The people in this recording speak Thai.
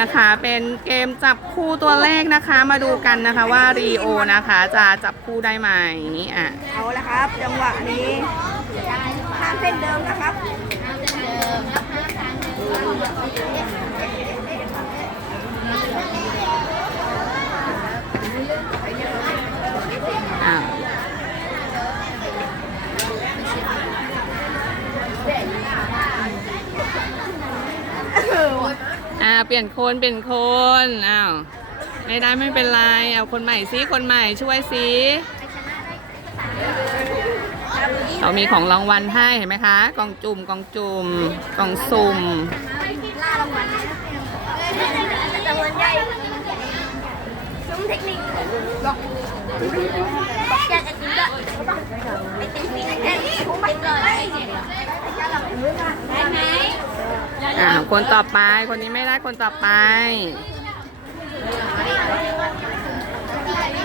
นะคะเป็นเกมจับคู่ตัวเลขนะคะมาดูกันนะคะว่ารีโอนะคะจะจับคู่ได้ไหมอะเอาละครับ จังหวะนี้ข้ามเส้นเดิมนะครับอ้าวอ่าเปลี่ยนคนเปลี่ยนคนอ้าวไม่ได้ไม่เป็นไรเอาคนใหม่ซิคนใหม่ช่วยซิเรามีของรางวัลให้เห็นไหมคะกล่องจุ่มกล่องจุ่มกล่องสุ่มล่ารางวัลรางวัลใหญ่ซุ้มเทคนิคบอกบอกอยากจะกินด้วยไอติมนี่แค่นี้ผมไปเลยได้ไหม อ่าคนต่อไป คนนี้ไม่ได้คนต่อไป